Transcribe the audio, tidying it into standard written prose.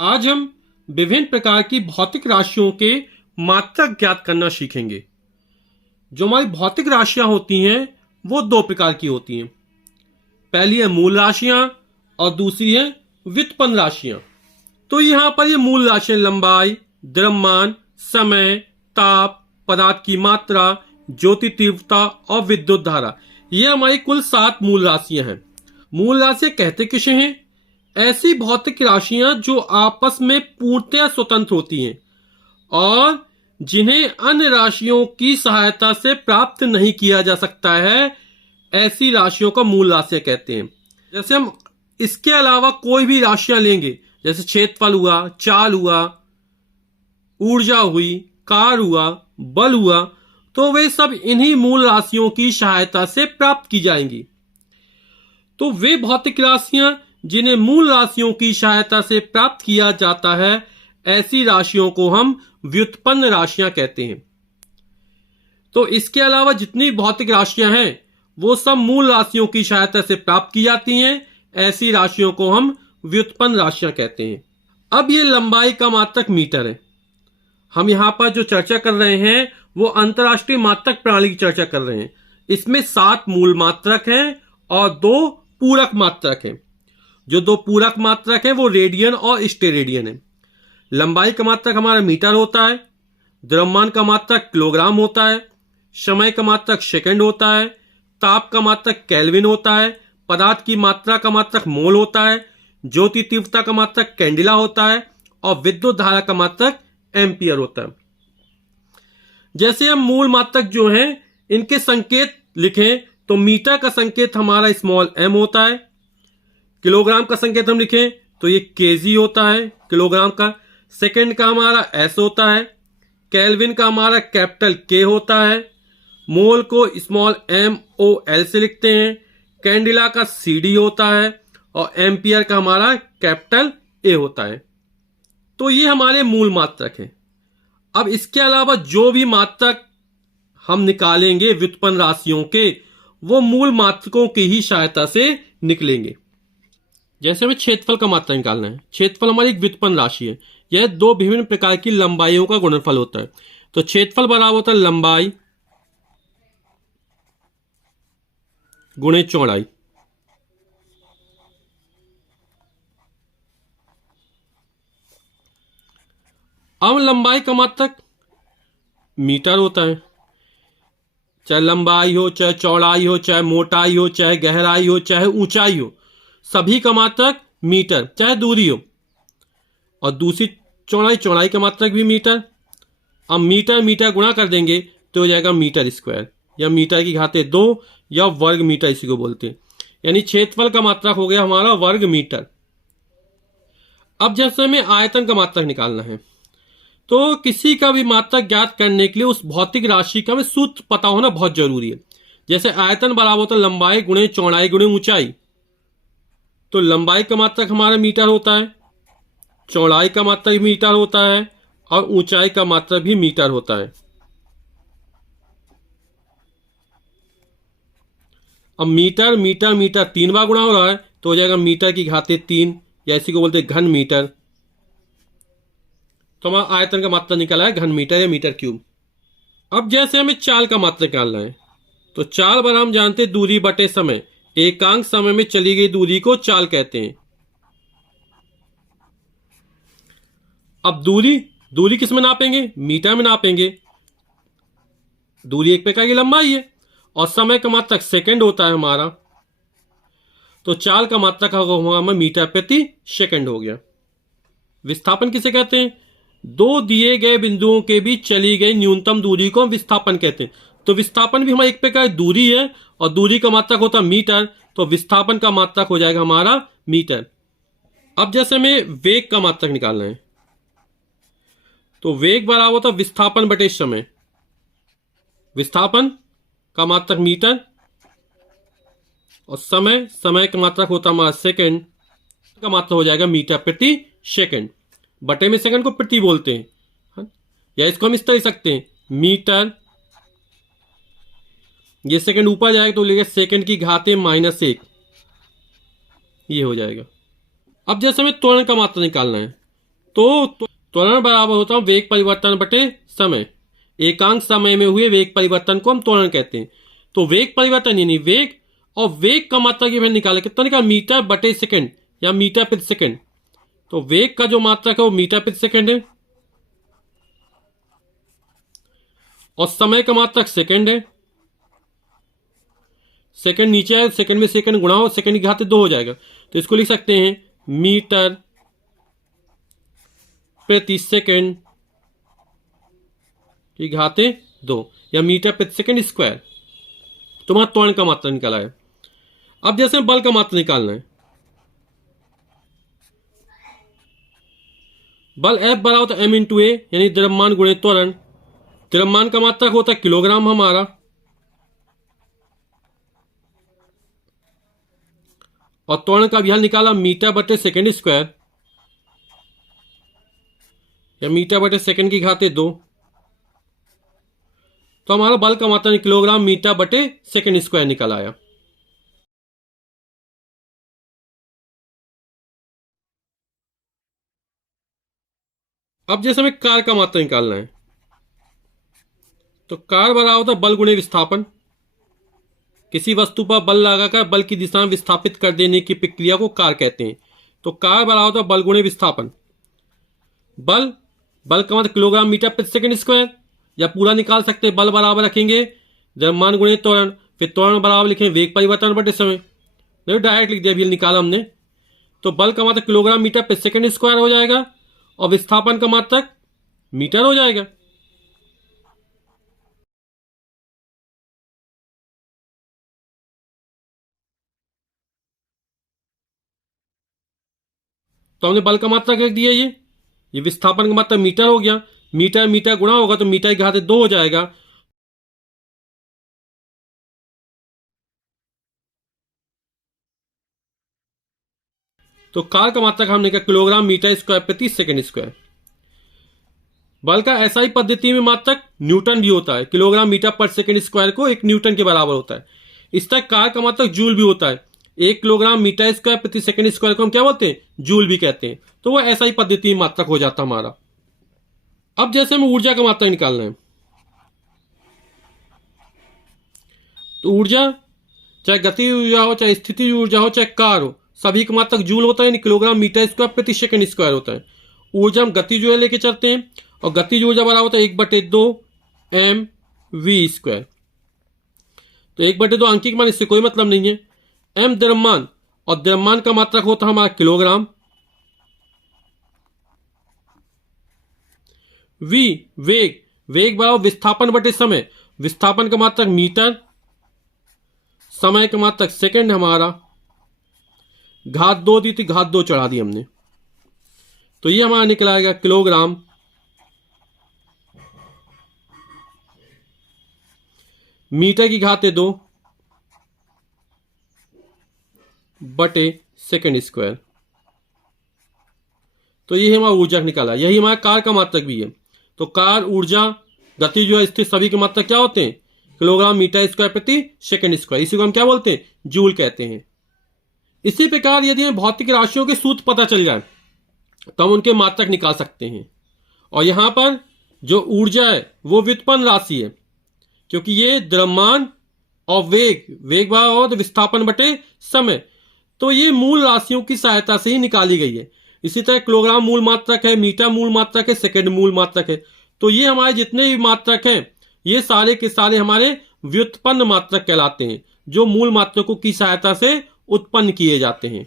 आज हम विभिन्न प्रकार की भौतिक राशियों के मात्रक ज्ञात करना सीखेंगे। जो हमारी भौतिक राशियां होती हैं वो दो प्रकार की होती हैं। पहली है मूल राशियां और दूसरी है व्युत्पन्न राशियां। तो यहां पर ये मूल राशियां लंबाई, द्रव्यमान, समय, ताप, पदार्थ की मात्रा, ज्योति तीव्रता और विद्युत धारा, ये हमारी कुल 7 मूल राशियां हैं। मूल राशियां कहते किसे हैं? ऐसी भौतिक राशियां जो आपस में पूर्णतः स्वतंत्र होती हैं और जिन्हें अन्य राशियों की सहायता से प्राप्त नहीं किया जा सकता है, ऐसी राशियों को मूल राशियां कहते हैं। जैसे हम इसके अलावा कोई भी राशियां लेंगे, जैसे क्षेत्रफल हुआ, चाल हुआ, ऊर्जा हुई, कार हुआ, बल हुआ, तो वे सब इन्हीं मूल राशियों की सहायता से प्राप्त की जाएंगी। तो वे भौतिक राशियां जिन्हें मूल राशियों की सहायता से प्राप्त किया जाता है, ऐसी राशियों को हम व्युत्पन्न राशियां कहते हैं। तो इसके अलावा जितनी भौतिक राशियां हैं वो सब मूल राशियों की सहायता से प्राप्त की जाती हैं। ऐसी राशियों को हम व्युत्पन्न राशियां कहते हैं। अब ये लंबाई का मात्रक मीटर है। हम यहां पर जो चर्चा कर रहे हैं वो अंतरराष्ट्रीय मात्रक प्रणाली की चर्चा कर रहे हैं। इसमें 7 मूल मात्रक हैं और 2 पूरक मात्रक हैं। जो 2 पूरक मात्रक हैं वो रेडियन और स्टेरेडियन है। लंबाई का मात्रक हमारा मीटर होता है, द्रव्यमान का मात्रक किलोग्राम होता है, समय का मात्रक सेकंड होता है, ताप का मात्रक केल्विन होता है, पदार्थ की मात्रा का मात्रक मोल होता है, ज्योति तीव्रता का मात्रक कैंडिला होता है और विद्युत धारा का मात्रक एम्पियर होता है। जैसे हम मूल मात्रक जो हैं इनके संकेत लिखें तो मीटर का संकेत हमारा स्मॉल m होता है, किलोग्राम का संकेत हम लिखें तो ये केजी होता है किलोग्राम का, सेकंड का हमारा s होता है, केल्विन का हमारा कैपिटल K होता है, मोल को स्मॉल MOL से लिखते हैं, कैंडिला का CD होता है और एम्पियर का हमारा कैपिटल A होता है। तो ये हमारे मूल मात्रक हैं। अब इसके अलावा जो भी मात्रक हम निकालेंगे व्युत्पन्न राशियों के, वो मूल मात्रकों की ही सहायता से निकलेंगे। जैसे हमें क्षेत्रफल का मात्रक निकालना है। क्षेत्रफल हमारी एक व्युत्पन्न राशि है। यह 2 विभिन्न प्रकार की लंबाइयों का गुणनफल होता है। तो क्षेत्रफल बराबर होता है लंबाई गुणे चौड़ाई। अब लंबाई का मात्रक मीटर होता है। चाहे लंबाई हो, चाहे चौड़ाई हो, चाहे मोटाई हो, चाहे गहराई हो, चाहे ऊंचाई हो, सभी का मात्रक मीटर, चाहे दूरी हो। और दूसरी चौड़ाई का मात्रक भी मीटर। अब मीटर मीटर गुणा कर देंगे तो हो जाएगा मीटर स्क्वायर या मीटर की घाते 2 या वर्ग मीटर, इसी को बोलते हैं। यानी क्षेत्रफल का मात्रक हो गया हमारा वर्ग मीटर। अब जैसे हमें आयतन का मात्रक निकालना है, तो किसी का भी मात्रक ज्ञात करने के लिए उस भौतिक राशि का हमें सूत्र पता होना बहुत जरूरी है। जैसे आयतन बराबर होता है लंबाई गुणे चौड़ाई गुणे ऊंचाई। तो लंबाई का मात्रक हमारा मीटर होता है, चौड़ाई का मात्रक मीटर होता है और ऊंचाई का मात्रक भी मीटर होता है। अब मीटर मीटर मीटर 3 बार गुणा हो रहा है तो हो जाएगा मीटर की घाते 3 या इसी को बोलते हैं घन मीटर। तो हमारा आयतन का मात्रक निकला है घन मीटर या मीटर क्यूब। अब जैसे हमें चाल का मात्रक निकालना है, तो चाल बराबर हम जानते हैं दूरी बटे समय। एकांक समय में चली गई दूरी को चाल कहते हैं। अब दूरी किस में नापेंगे? मीटर में नापेंगे। दूरी एक प्रकार की लंबाई है और समय का मात्रक सेकंड होता है हमारा। तो चाल का मात्रक हमारा मीटर प्रति सेकंड हो गया। विस्थापन किसे कहते हैं? 2 दिए गए बिंदुओं के बीच चली गई न्यूनतम दूरी को हम विस्थापन कहते हैं। तो विस्थापन भी हमारी एक प्रकार दूरी है और दूरी का मात्रक होता है मीटर, तो विस्थापन का मात्रक हो जाएगा हमारा मीटर। अब जैसे हमें वेग का मात्रक निकालना है, तो वेग बराबर होता है विस्थापन बटे समय। विस्थापन का मात्रक मीटर और समय का मात्रक होता है हमारा सेकंड, का मात्रक हो जाएगा मीटर प्रति सेकंड। बटे में सेकंड को प्रति बोलते हैं, या इसको हम इस तरह सकते हैं मीटर, ये सेकंड ऊपर जाएगा तो लेगा सेकंड की घाते -1, ये हो जाएगा। अब जैसे हमें त्वरण का मात्रा निकालना है, तो त्वरण बराबर होता है वेग परिवर्तन बटे समय। एकांक समय में हुए वेग परिवर्तन को हम त्वरण कहते हैं। तो वेग परिवर्तन यानी वेग, और वेग का मात्रक ये मैंने निकाला, कितना निकाला, मीटर बटे सेकंड या मीटर प्रति सेकंड। तो वेग का जो मात्रक है वो मीटर प्रति सेकंड है, और समय का मात्रक सेकंड है। सेकंड नीचे आए, सेकंड में सेकंड गुणा हो, सेकंड की घात 2 हो जाएगा। तो इसको लिख सकते हैं मीटर प्रति सेकंड की घात 2 या मीटर प्रति सेकंड स्क्वायर। तुम्हारा त्वरण का मात्रा निकाला है। अब जैसे बल का मात्रा निकालना है, बल F बराबर होता है m इंटू ए, यानी द्रव्यमान गुणे त्वरण। द्रव्यमान का मात्रक होता है किलोग्राम हमारा, और त्वरण का भी हल निकाला मीटर बटे सेकंड स्क्वायर या मीटर बटे सेकंड की घात 2। तो हमारा बल का मात्रा किलोग्राम मीटर बटे सेकंड स्क्वायर निकल आया। अब जैसे हमें कार का मात्रा निकालना है, तो कार बराबर होता है बल गुणे विस्थापन। किसी वस्तु पर बल लगाकर बल की दिशा में विस्थापित कर देने की प्रक्रिया को कार कहते हैं। तो कार बराबर होता है बल गुणे विस्थापन। बल का मतलब किलोग्राम मीटर प्रति सेकंड स्क्वायर, या पूरा निकाल सकते हैं, बल बराबर रखेंगे द्रव्यमान गुणे त्वरण, फिर त्वरण बराबर लिखेंगे वेग परिवर्तन बटे समय। देखो डायरेक्ट लिख दिया, अभी निकाला हमने। तो बल का मतलब किलोग्राम मीटर प्रति सेकंड स्क्वायर हो जाएगा, और विस्थापन का मात्रक मीटर हो जाएगा। तो हमने बल का मात्रक रख दिया, ये विस्थापन का मात्रक मीटर हो गया। मीटर मीटर गुणा होगा तो मीटर की घात 2 हो जाएगा। तो कार का मात्रक हमने कहा किलोग्राम मीटर स्क्वायर प्रति सेकंड स्क्वायर। बल का ऐसा ही पद्धति में मात्रक न्यूटन भी होता है। किलोग्राम मीटर पर सेकंड स्क्वायर को 1 न्यूटन के बराबर होता है। इस तरह कार का मात्रक जूल भी होता है। 1 किलोग्राम मीटर स्क्वायर प्रति सेकंड स्क्वायर को हम क्या बोलते हैं, जूल भी कहते हैं। तो वो ऐसा ही पद्धति में मात्रक हो जाता हमारा। अब जैसे हमें ऊर्जा का मात्रक निकालना है, तो ऊर्जा चाहे गति ऊर्जा हो, चाहे स्थिति ऊर्जा हो, चाहे कार हो, सभी का मात्रक जूल होता है, किलोग्राम मीटर स्क्वायर प्रति सेकंड स्क्वायर होता है। ऊर्जा हम गति ऊर्जा लेके चलते हैं, और गति ऊर्जा बराबर होता है 1/2 mv²। तो 1/2 अंकिक मान, इससे कोई मतलब नहीं है। m द्रव्यमान, और द्रव्यमान का मात्रक होता है हमारा किलोग्राम। v वेग बराबर विस्थापन बटे समय। विस्थापन का मात्रक मीटर, समय का मात्रक सेकंड हमारा। घात 2 दी थी, घात 2 चढ़ा दी हमने। तो ये हमारा निकल आएगा किलोग्राम मीटर की घात 2 बटे सेकंड स्क्वायर। तो ये हमारा ऊर्जा निकाला। यही हमारा कार का मात्रक भी है। तो कार, ऊर्जा, गति जो है, स्थिर, सभी के मात्रक क्या होते हैं, किलोग्राम मीटर स्क्वायर प्रति सेकंड स्क्वायर। इसी को हम क्या बोलते हैं, जूल कहते हैं। इसी प्रकार यदि हमें भौतिक राशियों के सूत्र पता चल जाए तो हम उनके मात्रक निकाल सकते हैं। और यहां पर जो ऊर्जा है वो व्युत्पन्न राशि है, क्योंकि ये द्रव्यमान और वेग और विस्थापन बटे समय, तो ये मूल राशियों की सहायता से ही निकाली गई है। इसी तरह किलोग्राम मूल मात्रक है, मीटर मूल मात्रक है, सेकंड मूल मात्रक है। तो ये हमारे जितने भी मात्रक हैं, ये सारे के सारे हमारे व्युत्पन्न मात्रक कहलाते हैं, जो मूल मात्रकों की सहायता से उत्पन्न किए जाते हैं।